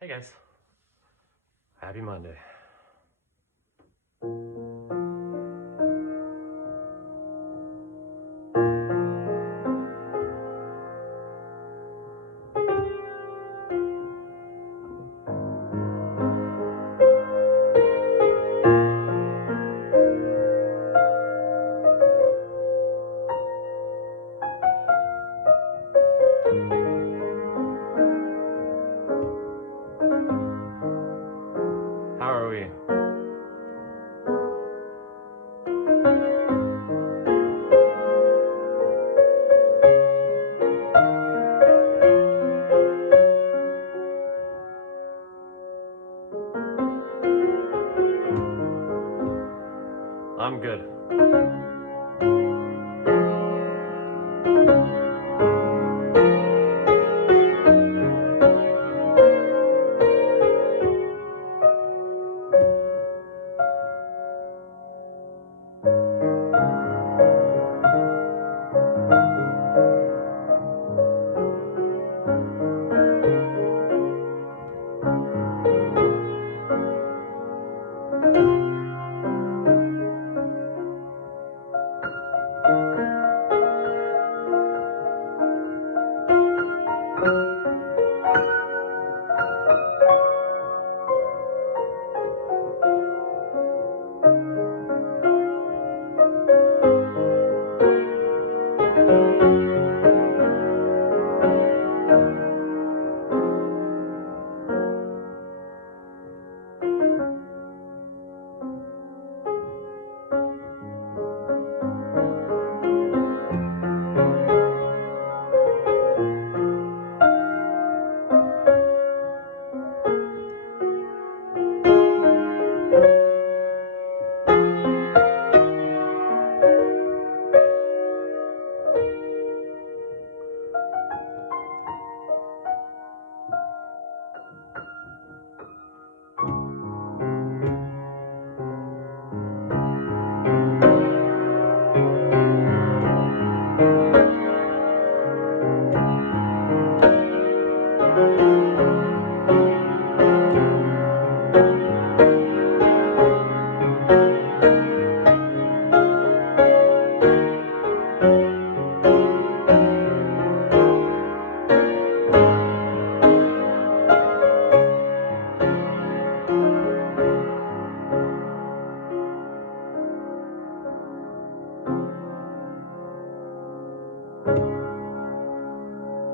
Hey guys, happy Monday. How are we? I'm good.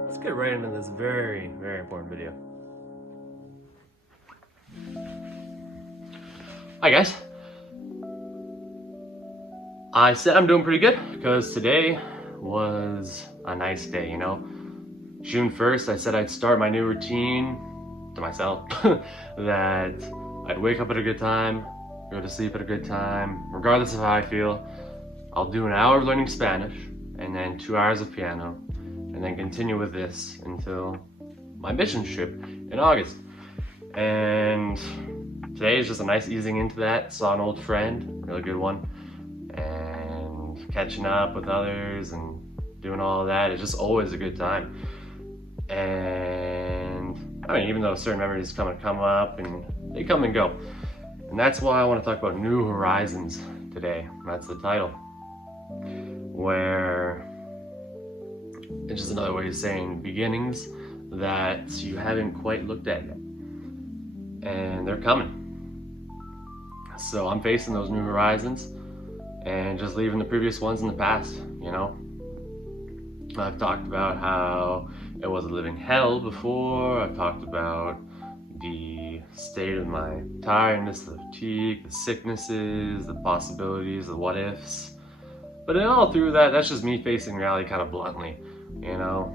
Let's get right into this very, very important video. Hi guys. I said I'm doing pretty good because today was a nice day, you know. June 1st, I said I'd start my new routine to myself that I'd wake up at a good time, go to sleep at a good time, regardless of how I feel. I'll do an hour of learning Spanish and then 2 hours of piano and then continue with this until my mission trip in August. And today is just a nice easing into that. Saw an old friend, really good one, and catching up with others and doing all of that. It's just always a good time. And I mean, even though certain memories come up and they come and go. And that's why I want to talk about New Horizons today. That's the title. Where it's just another way of saying beginnings that you haven't quite looked at yet. And they're coming. So I'm facing those new horizons and just leaving the previous ones in the past, you know? I've talked about how it was a living hell before. I've talked about the state of my tiredness, the fatigue, the sicknesses, the possibilities, the what ifs. But in all through that, that's just me facing reality kind of bluntly, you know?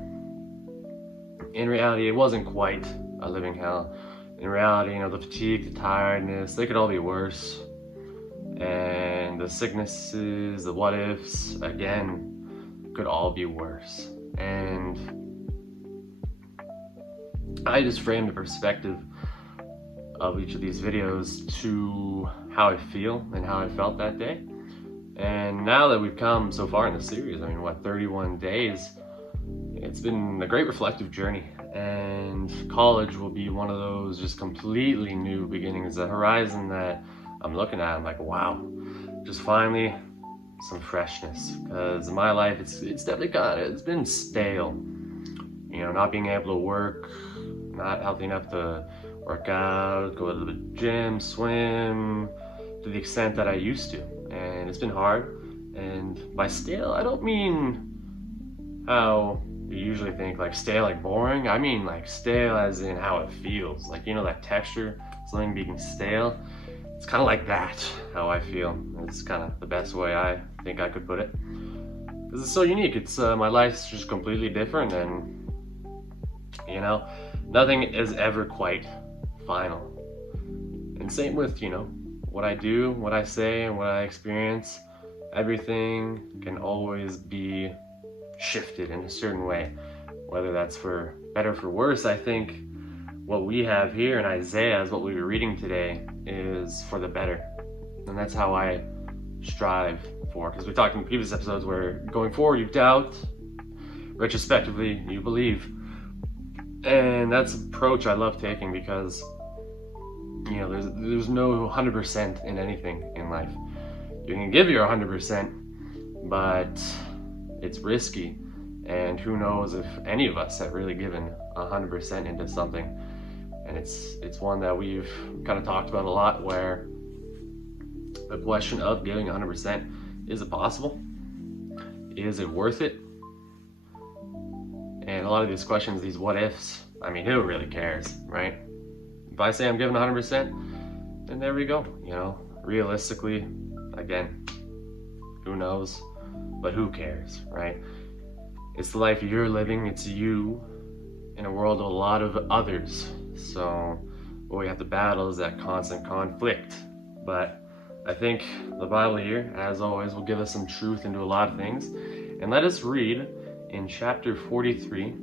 In reality, it wasn't quite a living hell. In reality, you know, the fatigue, the tiredness, they could all be worse. And the sicknesses, the what ifs, again, could all be worse. And I just framed the perspective of each of these videos to how I feel and how I felt that day. And now that we've come so far in the series, I mean, what, 31 days, it's been a great reflective journey. And college will be one of those just completely new beginnings, the horizon that I'm looking at. I'm like, wow, just finally some freshness. Because in my life, it's definitely it's been stale. You know, not being able to work, not healthy enough to work out, go to the gym, swim to the extent that I used to. And it's been hard. And by stale, I don't mean how you usually think, like stale, like boring. I mean like stale as in how it feels. Like, you know, that texture, something being stale. It's kind of like that, how I feel. It's kind of the best way I think I could put it. Because it's so unique. It's my life's just completely different, and you know, nothing is ever quite final. And same with, you know, what I do, what I say, and what I experience. Everything can always be shifted in a certain way, whether that's for better or for worse. I think what we have here in Isaiah is what we were reading today is for the better, and that's how I strive for, because we talked in previous episodes where going forward you doubt, retrospectively you believe, and that's an approach I love taking, because you know, there's no 100% in anything in life. You can give your 100%, but it's risky, and who knows if any of us have really given 100% into something. And it's one that we've kind of talked about a lot, where the question of giving 100%, is it possible? Is it worth it? And a lot of these questions, these what ifs, I mean, who really cares, right? If I say I'm giving 100%, then there we go. You know, realistically, again, who knows? But who cares, right? It's the life you're living. It's you in a world of a lot of others. So what we have to battle is that constant conflict. But I think the Bible here, as always, will give us some truth into a lot of things. And let us read in chapter 43.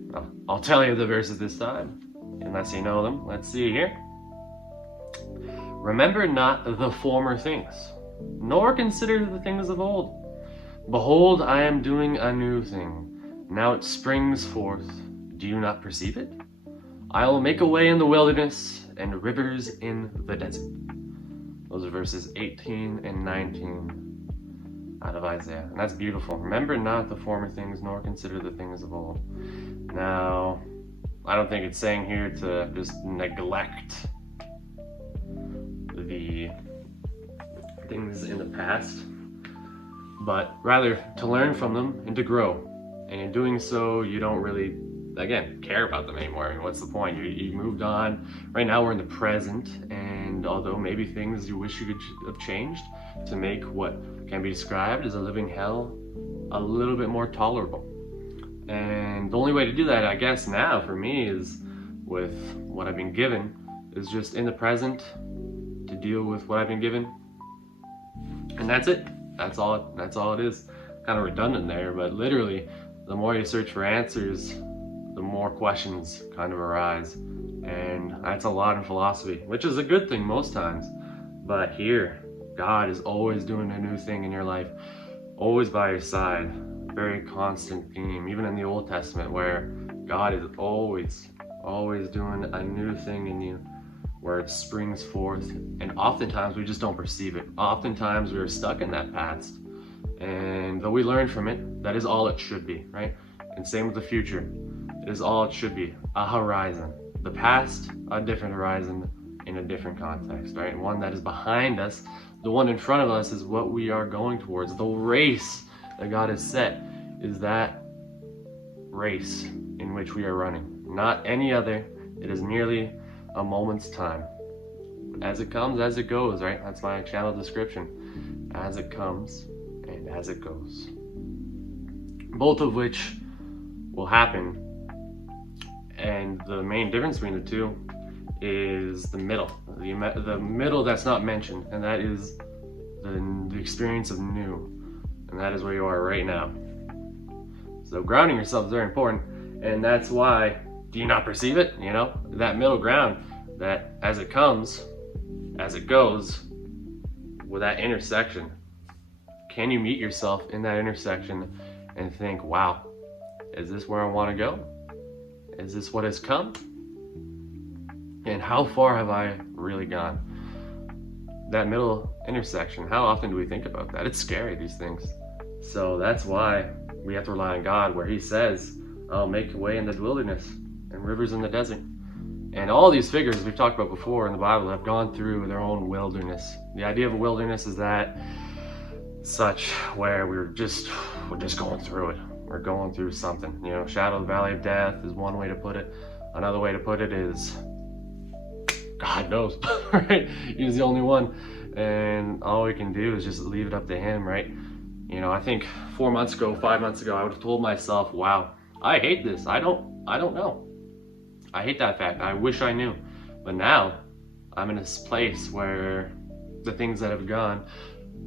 I'll tell you the verses this time, unless you know them. Let's see here. Remember not the former things, nor consider the things of old. Behold, I am doing a new thing. Now it springs forth. Do you not perceive it? I will make a way in the wilderness and rivers in the desert. Those are verses 18 and 19 out of Isaiah. And that's beautiful. Remember not the former things, nor consider the things of old. Now, I don't think it's saying here to just neglect the things in the past, but rather to learn from them and to grow. And in doing so, you don't really, again, care about them anymore. I mean, what's the point? You moved on. Right now we're in the present, and although maybe things you wish you could have changed to make what can be described as a living hell a little bit more tolerable. And the only way to do that, I guess, now for me is with what I've been given, is just in the present to deal with what I've been given. And that's it. That's all it is. Kind of redundant there, but literally, the more you search for answers, the more questions kind of arise. And that's a lot in philosophy, which is a good thing most times. But here, God is always doing a new thing in your life, always by your side. Very constant theme, even in the Old Testament, where God is always doing a new thing in you, where it springs forth. And oftentimes we just don't perceive it. Oftentimes we're stuck in that past. And though we learn from it, that is all it should be, right? And same with the future. It is all it should be, a horizon. The past, a different horizon in a different context, right? One that is behind us. The one in front of us is what we are going towards. The race that God has set is that race in which we are running. Not any other. It is merely a moment's time. As it comes, as it goes, right? That's my channel description. As it comes and as it goes. Both of which will happen. And the main difference between the two is the middle. The middle that's not mentioned, and that is the experience of new. And that is where you are right now. So grounding yourself is very important, and that's why, do you not perceive it? You know, that middle ground, that as it comes, as it goes, with that intersection, can you meet yourself in that intersection and think, wow, is this where I want to go? Is this what has come? And how far have I really gone? That middle intersection, how often do we think about that? It's scary, these things. So that's why we have to rely on God, where he says, I'll make a way in the wilderness and rivers in the desert. And all these figures we've talked about before in the Bible have gone through their own wilderness. The idea of a wilderness is that such where we're just going through it. We're going through something. You know, shadow of the valley of death is one way to put it. Another way to put it is God knows, right? He's the only one. And all we can do is just leave it up to him, right? You know, I think 4 months ago, 5 months ago, I would have told myself, wow, I hate this. I don't know. I hate that fact. I wish I knew. But now I'm in this place where the things that have gone,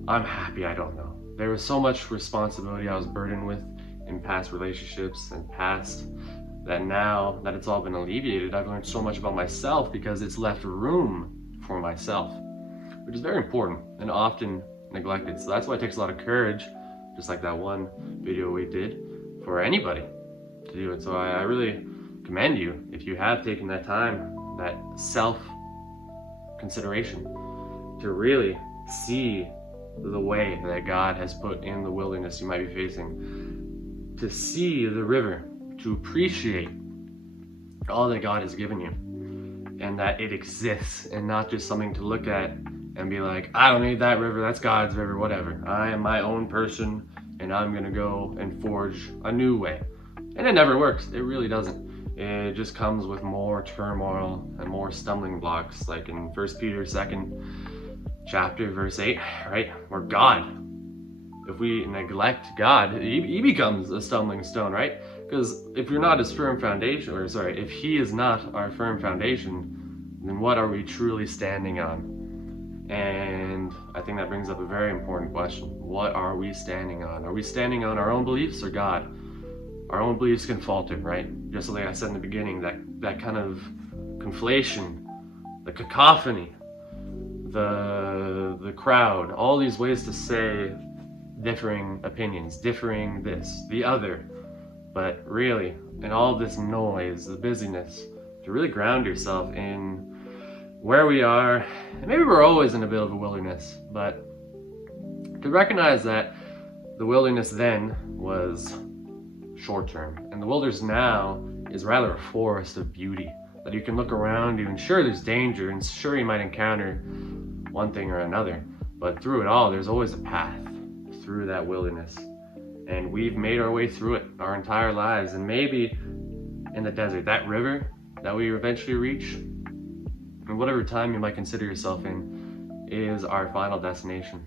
I'm happy I don't know. There was so much responsibility I was burdened with in past relationships and past, that now that it's all been alleviated, I've learned so much about myself because it's left room for myself, which is very important and often neglected. So that's why it takes a lot of courage, just like that one video we did, for anybody to do it. So I really commend you if you have taken that time, that self-consideration, to really see the way that God has put in the wilderness you might be facing, to see the river, to appreciate all that God has given you, and that it exists, and not just something to look at and be like, I don't need that river, that's God's river, whatever. I am my own person, and I'm gonna go and forge a new way. And it never works, it really doesn't. It just comes with more turmoil and more stumbling blocks, like in 1 Peter 2nd chapter, verse 8, right? Where God, if we neglect God, he becomes a stumbling stone, right? Because if you're not his firm foundation, if he is not our firm foundation, then what are we truly standing on? And I think that brings up a very important question. What are we standing on? Are we standing on our own beliefs or God? Our own beliefs can falter, right? Just like I said in the beginning, that kind of conflation, the cacophony, the crowd, all these ways to say differing opinions, differing this, the other. But really, in all this noise, the busyness, to really ground yourself in where we are, and maybe we're always in a bit of a wilderness, but to recognize that the wilderness then was short-term, and the wilderness now is rather a forest of beauty, that you can look around you, and sure there's danger, and sure you might encounter one thing or another, but through it all, there's always a path through that wilderness. And we've made our way through it our entire lives. And maybe in the desert, that river that we eventually reach, and whatever time you might consider yourself in, is our final destination.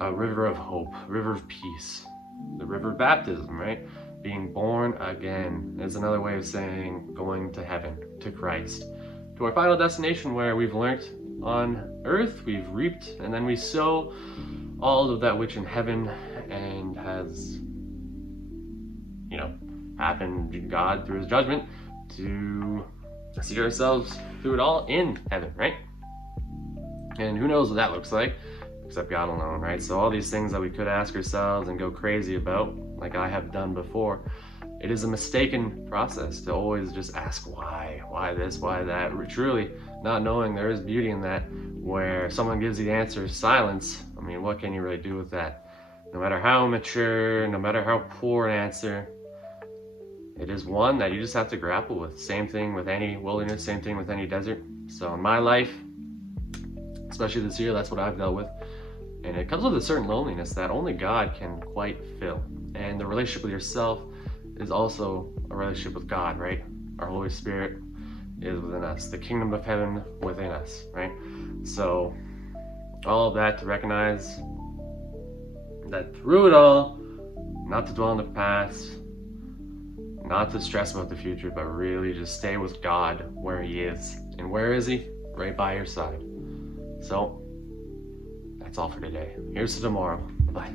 A river of hope, a river of peace, the river of baptism, right? Being born again is another way of saying going to heaven, to Christ, to our final destination where we've learnt on earth, we've reaped, and then we sow all of that which in heaven and has, you know, happened in God through his judgment, to see ourselves through it all in heaven, right? And who knows what that looks like, except God alone, right? So all these things that we could ask ourselves and go crazy about, like I have done before, it is a mistaken process to always just ask why this, why that, truly not knowing there is beauty in that. Where someone gives you the answer, silence, I mean, what can you really do with that? No matter how mature, no matter how poor an answer, it is one that you just have to grapple with. Same thing with any wilderness, same thing with any desert. So in my life, especially this year, that's what I've dealt with. And it comes with a certain loneliness that only God can quite fill. And the relationship with yourself is also a relationship with God, right? Our Holy Spirit is within us, the kingdom of heaven within us, right? So all of that to recognize that through it all, not to dwell on the past, not to stress about the future, but really just stay with God where he is. And where is he? Right by your side. So that's all for today. Here's to tomorrow. Bye.